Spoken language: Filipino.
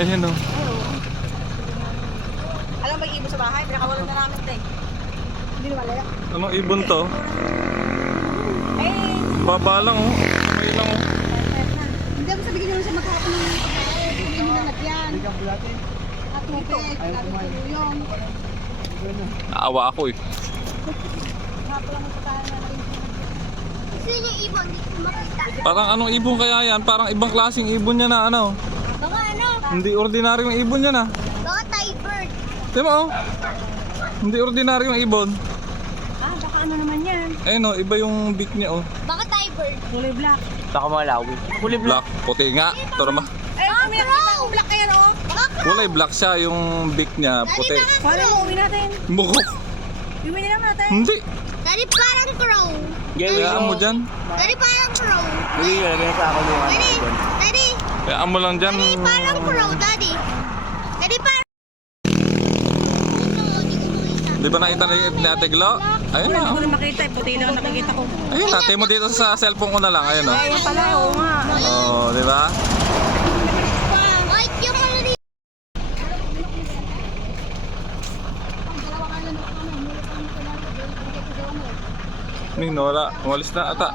Ayan o. Alam mo, may ibon sa bahay. Pinakawalan na namin ito eh. Hindi naman lala. Anong ibon to? Eh, Baba lang oh. Kamay lang oh. hindi ako sabihin nyo sa maghapon ng pagkain. Hindi nyo nalagyan. At tubig. At tuluyong. Naawa ako eh. Hapon lang sa tayo na naging. Gusto niyo ibon, hindi ko makita. Parang anong ibon kaya yan? Parang ibang klaseng ibon niya na ano. Baka ano? Hindi ordinaryong ibon niya na. Baka Thai bird. Di ba oh? Hindi ordinaryong ibon. Ah, baka ano naman yan. Ayun oh, iba yung beak niya oh. Baka Thai bird. Kulay black. Baka malawi. Black, puti nga. Tara ma. Eh, kami nakita ko black yan oh. Baka Kulay black siya, yung beak niya puti. Paano mo uwi natin? Buko. Uwi na naman natin. Hindi. Daddy parang crow. Kayaan mo dyan. Daddy parang crow. Hindi yun, lagyan sa ako yung ano. Daddy, daddy, Kayaan mo lang dyan. daddy parang crow, daddy. Daddy parang... Ito, hindi ko makita. Di ba nakita ni Ate Glo? Ayun Wala na. ko na makita eh. Puti lang nakikita ko. Ayun, ate mo dito sa cellphone ko na lang. Ayun oh. Ayun pala, oo nga. Oh, di ba? White yung malari. Nino, wala. Umalis na ata.